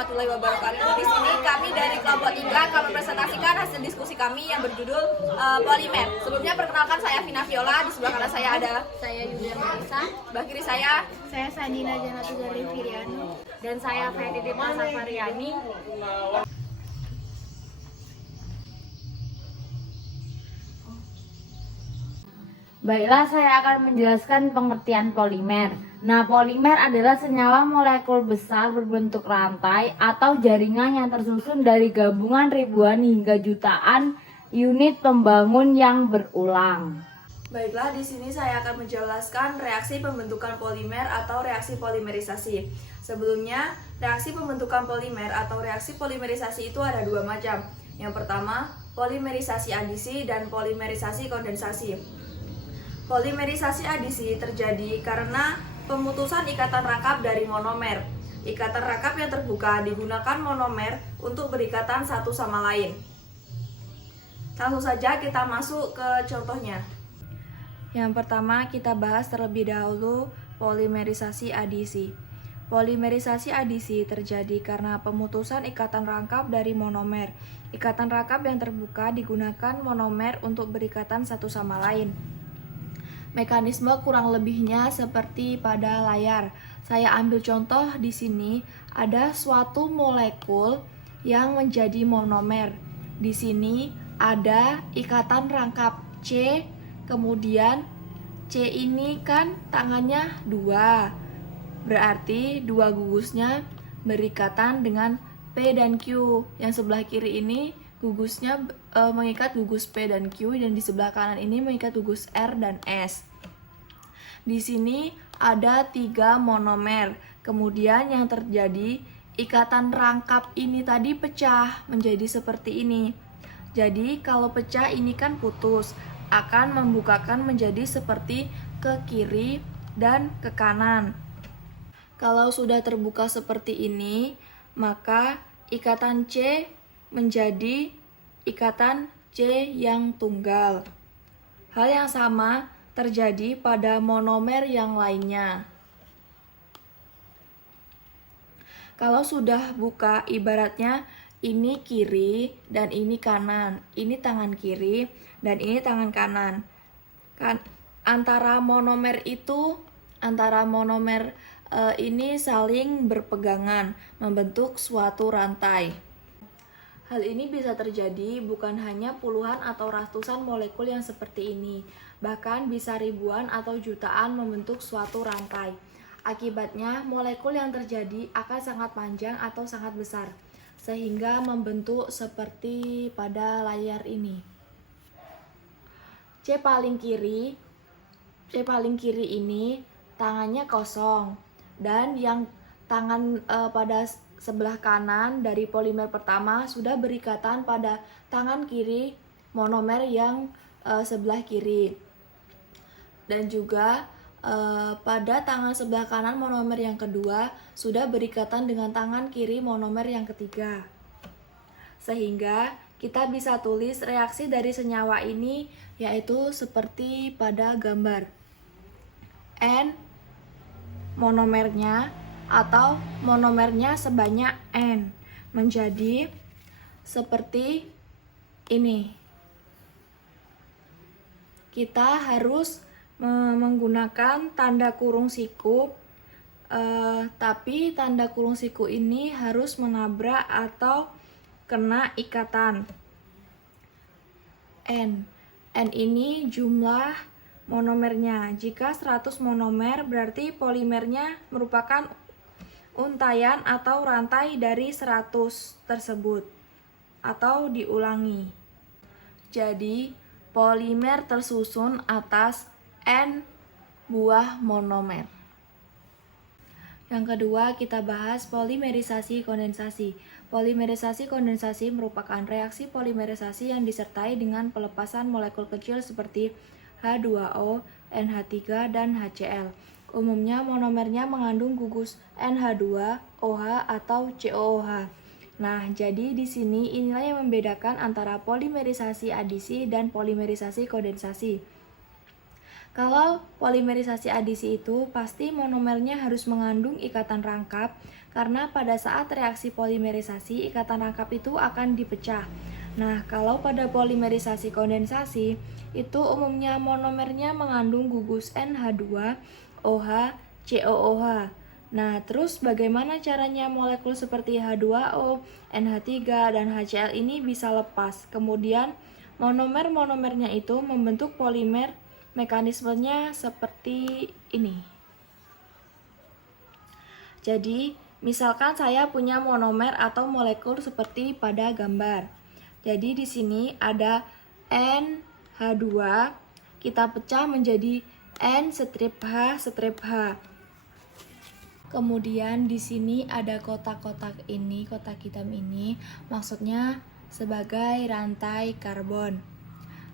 warahmatullahi wabarakatuh. Di sini kami dari kelompok 3 akan mempresentasikan hasil diskusi kami yang berjudul polimer. Sebelumnya perkenalkan, saya Vina Viola, di sebelah kanan saya ada Saya Yulia Marisa, sebelah kiri saya. saya Sanina Janatu Garin Virianu, dan saya Fetidita Safariani. Baiklah, saya akan menjelaskan pengertian polimer. Nah, polimer adalah senyawa molekul besar berbentuk rantai atau jaringan yang tersusun dari gabungan ribuan hingga jutaan unit pembangun yang berulang. Baiklah, di sini saya akan menjelaskan reaksi pembentukan polimer atau reaksi polimerisasi. Sebelumnya, reaksi pembentukan polimer atau reaksi polimerisasi itu ada dua macam. Yang pertama, polimerisasi adisi dan polimerisasi kondensasi. Polimerisasi adisi terjadi karena pemutusan ikatan rangkap dari monomer. Ikatan rangkap yang terbuka digunakan monomer untuk berikatan satu sama lain. Langsung saja kita masuk ke contohnya. Yang pertama kita bahas terlebih dahulu polimerisasi adisi. Polimerisasi adisi terjadi karena pemutusan ikatan rangkap dari monomer. Ikatan rangkap yang terbuka digunakan monomer untuk berikatan satu sama lain. Mekanisme kurang lebihnya seperti pada layar. Saya ambil contoh di sini ada suatu molekul yang menjadi monomer. Di sini ada ikatan rangkap C, kemudian C ini kan tangannya dua. Berarti dua gugusnya berikatan dengan P dan Q. Yang sebelah kiri ini gugusnya mengikat gugus P dan Q, dan di sebelah kanan ini mengikat gugus R dan S. Di sini ada 3 monomer. Kemudian yang terjadi, ikatan rangkap ini tadi pecah menjadi seperti ini. Jadi kalau pecah ini kan putus, akan membukakan menjadi seperti ke kiri dan ke kanan. Kalau sudah terbuka seperti ini, maka ikatan C menjadi ikatan C yang tunggal. Hal yang sama terjadi pada monomer yang lainnya. Kalau sudah buka, ibaratnya ini kiri dan ini kanan, ini tangan kiri dan ini tangan kanan. Antara monomer ini saling berpegangan, membentuk suatu rantai. Hal ini bisa terjadi bukan hanya puluhan atau ratusan molekul yang seperti ini, bahkan bisa ribuan atau jutaan membentuk suatu rantai. Akibatnya, molekul yang terjadi akan sangat panjang atau sangat besar, sehingga membentuk seperti pada layar ini. C paling kiri ini tangannya kosong, dan yang tangan pada sebelah kanan dari polimer pertama sudah berikatan pada tangan kiri monomer yang sebelah kiri, dan juga pada tangan sebelah kanan monomer yang kedua sudah berikatan dengan tangan kiri monomer yang ketiga. Sehingga kita bisa tulis reaksi dari senyawa ini yaitu seperti pada gambar. N monomernya atau monomernya sebanyak N menjadi seperti ini. Kita harus menggunakan tanda kurung siku, tapi tanda kurung siku ini harus menabrak atau kena ikatan N. N ini jumlah monomernya. Jika 100 monomer berarti polimernya merupakan untaian atau rantai dari 100 tersebut, atau diulangi. Jadi polimer tersusun atas N buah monomer. Yang kedua kita bahas polimerisasi kondensasi. Polimerisasi kondensasi merupakan reaksi polimerisasi yang disertai dengan pelepasan molekul kecil seperti H2O, NH3, dan HCl. Umumnya monomernya mengandung gugus NH2, OH, atau COOH. Nah, jadi di sini inilah yang membedakan antara polimerisasi adisi dan polimerisasi kondensasi. Kalau polimerisasi adisi itu pasti monomernya harus mengandung ikatan rangkap karena pada saat reaksi polimerisasi ikatan rangkap itu akan dipecah. Nah, kalau pada polimerisasi kondensasi itu umumnya monomernya mengandung gugus NH2, OH, COOH. Nah, terus bagaimana caranya molekul seperti H2O, NH3, dan HCl ini bisa lepas? Kemudian monomer-monomernya itu membentuk polimer, mekanismenya seperti ini. Jadi, misalkan saya punya monomer atau molekul seperti pada gambar. Jadi di sini ada NH2, kita pecah menjadi N strip H strip H. Kemudian di sini ada kotak-kotak ini, kotak hitam ini, maksudnya sebagai rantai karbon.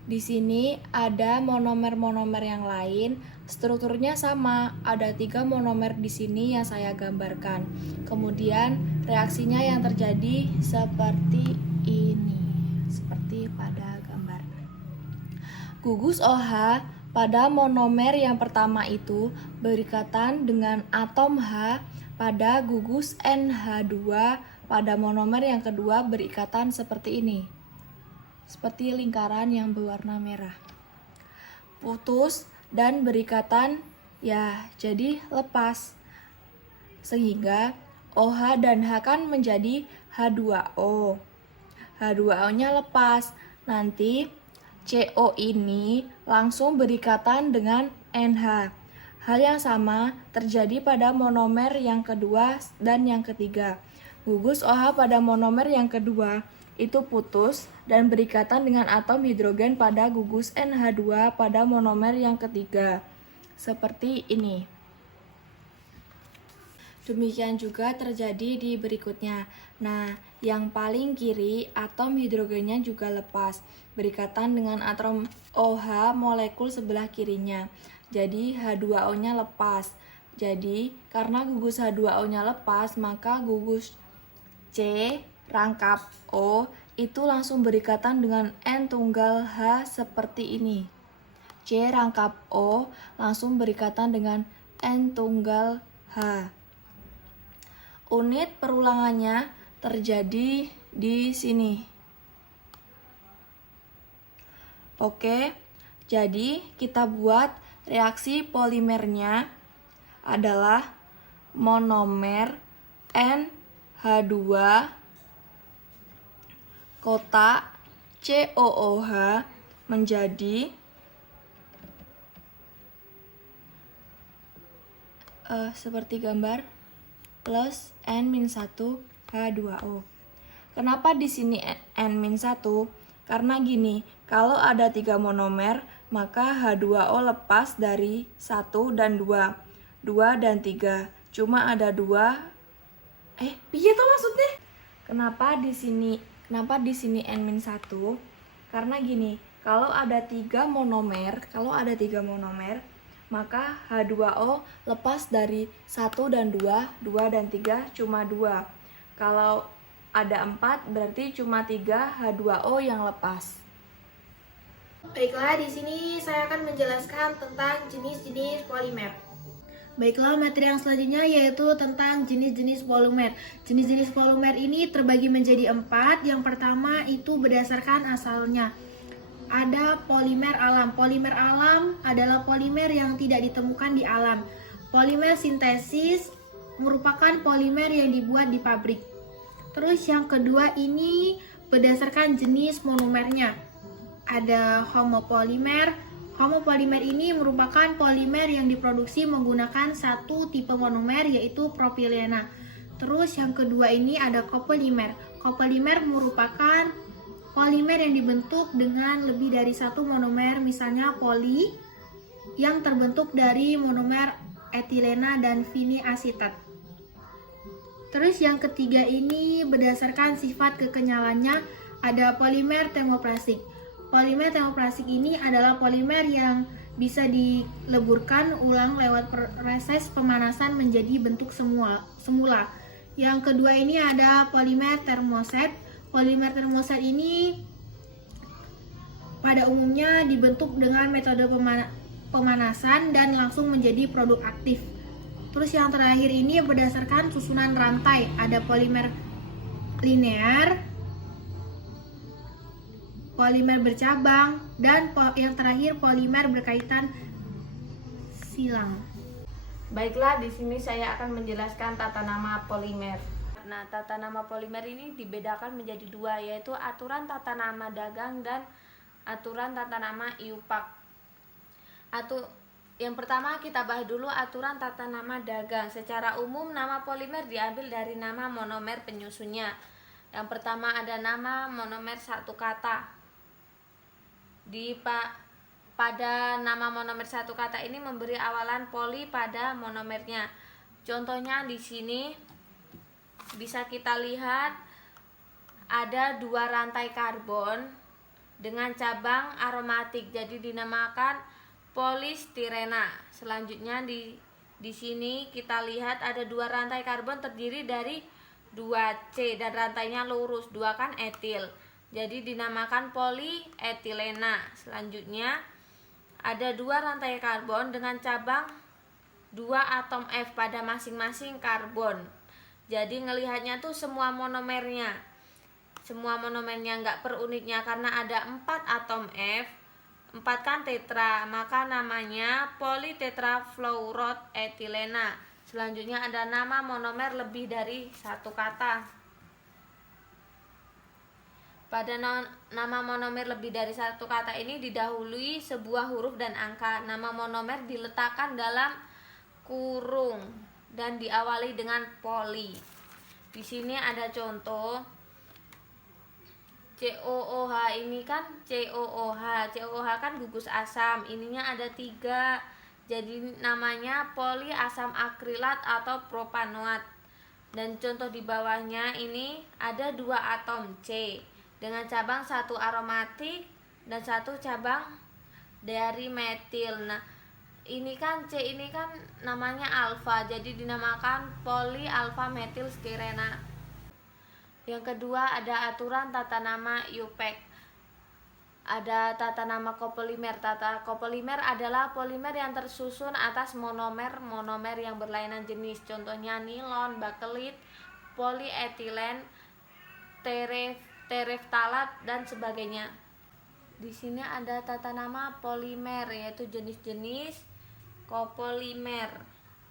Di sini ada monomer-monomer yang lain, strukturnya sama, ada 3 monomer di sini yang saya gambarkan. Kemudian reaksinya yang terjadi seperti ini, seperti pada gambar. Gugus OH pada monomer yang pertama itu berikatan dengan atom H pada gugus NH2 pada monomer yang kedua berikatan seperti ini. Seperti lingkaran yang berwarna merah. Putus dan berikatan ya jadi lepas. Sehingga OH dan H kan menjadi H2O. H2O-nya lepas. Nanti CO ini langsung berikatan dengan NH. Hal yang sama terjadi pada monomer yang kedua dan yang ketiga. Gugus OH pada monomer yang kedua itu putus dan berikatan dengan atom hidrogen pada gugus NH2 pada monomer yang ketiga. Seperti ini. Demikian juga terjadi di berikutnya. Nah, yang paling kiri atom hidrogennya juga lepas, berikatan dengan atom OH molekul sebelah kirinya. Jadi H2O-nya lepas. Jadi karena gugus H2O-nya lepas, maka gugus C rangkap O itu langsung berikatan dengan N tunggal H seperti ini. C rangkap O langsung berikatan dengan N tunggal H. Unit perulangannya terjadi di sini. Oke, jadi kita buat reaksi polimernya adalah monomer NH2 kotak COOH menjadi seperti gambar plus N-1 H2O. Kenapa di sini N-1? Karena gini, kalau ada 3 monomer, maka H2O lepas dari 1 dan 2. 2 dan 3. Cuma ada 2. Piye to maksudnya? Kenapa di sini N-1? Karena gini, kalau ada 3 monomer, maka H2O lepas dari 1 dan 2, 2 dan 3 cuma 2. Kalau ada 4 berarti cuma 3 H2O yang lepas. Baiklah, di sini saya akan menjelaskan tentang jenis-jenis polimer. Baiklah, materi yang selanjutnya yaitu tentang jenis-jenis polimer. Jenis-jenis polimer ini terbagi menjadi 4. Yang pertama itu berdasarkan asalnya. Ada polimer alam. Polimer alam adalah polimer yang tidak ditemukan di alam. Polimer sintesis merupakan polimer yang dibuat di pabrik. Terus yang kedua ini berdasarkan jenis monomernya. Ada homopolimer. Homopolimer ini merupakan polimer yang diproduksi menggunakan satu tipe monomer yaitu propilena. Terus yang kedua ini ada copolimer. Copolimer merupakan polimer yang dibentuk dengan lebih dari satu monomer, misalnya poli yang terbentuk dari monomer etilena dan viniasitat. Terus yang ketiga ini berdasarkan sifat kekenyalannya ada polimer termoplastik. Polimer termoplastik ini adalah polimer yang bisa dileburkan ulang lewat proses pemanasan menjadi bentuk semula. Yang kedua ini ada polimer termoset. Polimer termoset ini pada umumnya dibentuk dengan metode pemanasan dan langsung menjadi produk aktif. Terus yang terakhir ini berdasarkan susunan rantai, ada polimer linear, polimer bercabang, dan yang terakhir polimer berkaitan silang. Baiklah, di sini saya akan menjelaskan tata nama polimer. Nah, tata nama polimer ini dibedakan menjadi dua, yaitu aturan tata nama dagang dan aturan tata nama IUPAC. Yang pertama kita bahas dulu aturan tata nama dagang. Secara umum nama polimer diambil dari nama monomer penyusunnya. Yang pertama ada nama monomer satu kata. Pada nama monomer satu kata ini memberi awalan poli pada monomernya. Contohnya di sini bisa kita lihat ada dua rantai karbon dengan cabang aromatik, jadi dinamakan polistirena. Selanjutnya di sini kita lihat ada dua rantai karbon terdiri dari 2C dan rantainya lurus, 2 kan etil. Jadi dinamakan polietilena. Selanjutnya ada dua rantai karbon dengan cabang 2 atom F pada masing-masing karbon. Jadi ngelihatnya tuh semua monomernya nggak per unitnya, karena ada 4 atom F, 4 kan tetra, maka namanya politetrafluoroetilena. Selanjutnya ada nama monomer lebih dari satu kata. Pada nama monomer lebih dari satu kata ini didahului sebuah huruf dan angka. Nama monomer diletakkan dalam kurung dan diawali dengan poli. Di sini ada contoh COOH, ini kan COOH kan gugus asam, ininya ada 3, jadi namanya poliasam akrilat atau propanoat. Dan contoh di bawahnya ini ada 2 atom C dengan cabang 1 aromatik dan 1 cabang dari metil. Nah, ini kan C ini kan namanya alfa, jadi dinamakan polialfa metil stirena. Yang kedua ada aturan tata nama IUPAC. Ada tata nama kopolimer. Tata kopolimer adalah polimer yang tersusun atas monomer yang berlainan jenis. Contohnya nilon, bakelit, polietilen, tereftalat dan sebagainya. Di sini ada tata nama polimer, yaitu jenis-jenis kopolimer.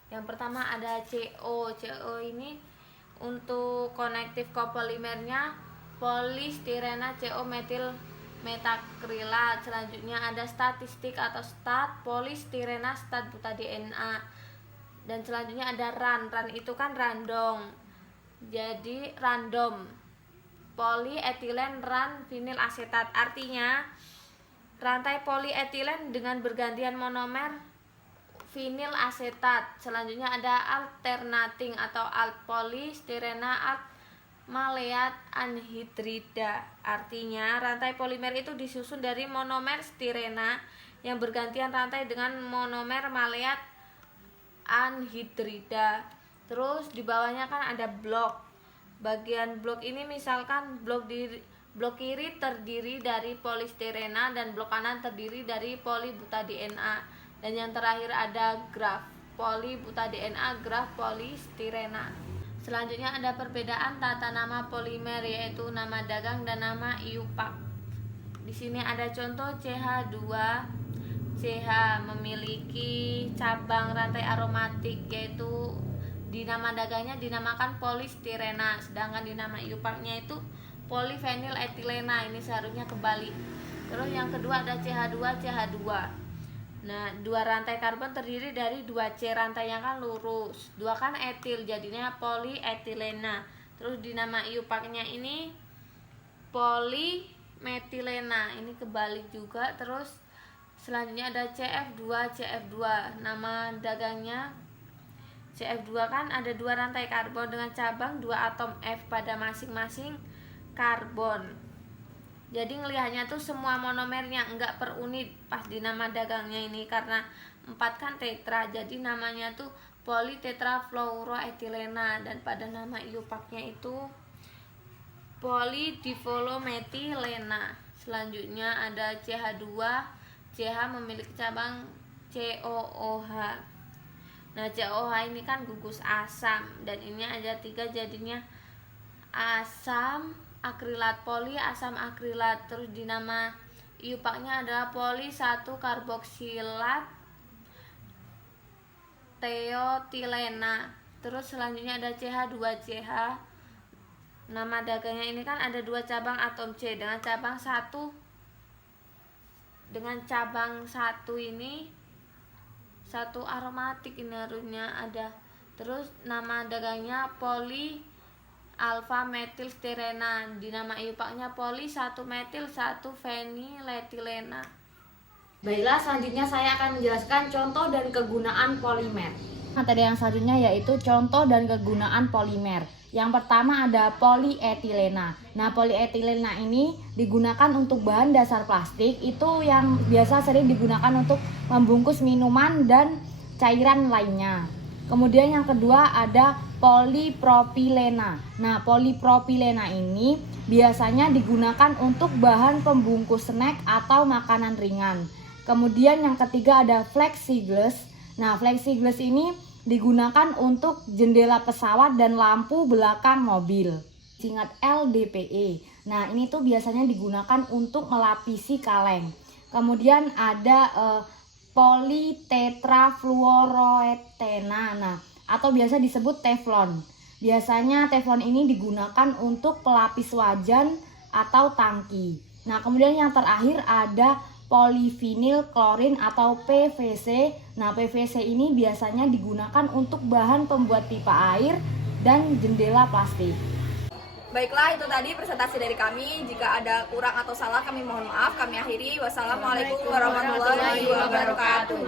Yang pertama ada CO. CO ini untuk konektif kopolimernya polistirena CO metil metakrilat. Selanjutnya ada statistik atau stat polistirena stat butadiene Na. Dan selanjutnya ada ran itu kan random, jadi random polietilen ran vinil asetat. Artinya rantai polietilen dengan bergantian monomer vinil asetat. Selanjutnya ada alternating atau alt polistirena alt maleat anhidrida. Artinya rantai polimer itu disusun dari monomer stirena yang bergantian rantai dengan monomer maleat anhidrida. Terus di bawahnya kan ada blok. Bagian blok ini misalkan blok kiri terdiri dari polistirena dan blok kanan terdiri dari polibutadiene Na. Dan yang terakhir ada graf polibutadiene Na, graf polistirena. Selanjutnya ada perbedaan tata nama polimer, yaitu nama dagang dan nama IUPAC. Di sini ada contoh CH2. CH memiliki cabang rantai aromatik, yaitu di nama dagangnya dinamakan polistirena, sedangkan di nama IUPAC-nya itu polifeniletilena. Ini seharusnya kebalik. Terus yang kedua ada CH2, CH2. Nah, 2 rantai karbon terdiri dari 2C, rantainya kan lurus, 2 kan etil, jadinya polietilena. Terus di nama IUPAC-nya ini polimetilena, ini kebalik juga. Terus selanjutnya ada CF2, CF2. Nama dagangnya CF2 kan ada 2 rantai karbon dengan cabang 2 atom F pada masing-masing karbon. Jadi ngelihatnya tuh semua monomernya, enggak per unit pas di nama dagangnya ini, karena 4 kan tetra, jadi namanya tuh politetrafluoroetilena. Dan pada nama IUPAC-nya itu polidifolometilena. Selanjutnya ada CH2. CH memiliki cabang C COOH. Nah, COOH ini kan gugus asam dan ini ada 3 jadinya asam akrilat poli, asam akrilat. Terus dinama IUPAC-nya adalah poli 1 karboksilat teotilena. Terus selanjutnya ada CH2CH. Nama dagangnya ini kan ada 2 cabang atom C dengan cabang 1 ini satu aromatik ini harusnya ada. Terus nama dagangnya poli alfa metil stirena. Di nama IUPAC-nya poli 1 metil 1 feniletilena. Baiklah, selanjutnya saya akan menjelaskan contoh dan kegunaan polimer. Materi yang selanjutnya yaitu contoh dan kegunaan polimer. Yang pertama ada polietilena. Nah, polietilena ini digunakan untuk bahan dasar plastik, itu yang biasa sering digunakan untuk membungkus minuman dan cairan lainnya. Kemudian yang kedua ada polipropilena. Nah, polipropilena ini biasanya digunakan untuk bahan pembungkus snack atau makanan ringan. Kemudian yang ketiga ada flexiglass. Nah, flexiglass ini digunakan untuk jendela pesawat dan lampu belakang mobil. Singkat LDPE. Nah, ini tuh biasanya digunakan untuk melapisi kaleng. Kemudian ada politetrafluoroetena. Nah, atau biasa disebut teflon. Biasanya teflon ini digunakan untuk pelapis wajan atau tangki. Nah, kemudian yang terakhir ada polivinil klorin atau PVC. Nah, PVC ini biasanya digunakan untuk bahan pembuat pipa air dan jendela plastik. Baiklah, itu tadi presentasi dari kami. Jika ada kurang atau salah kami mohon maaf. Kami akhiri. Wassalamualaikum warahmatullahi wabarakatuh.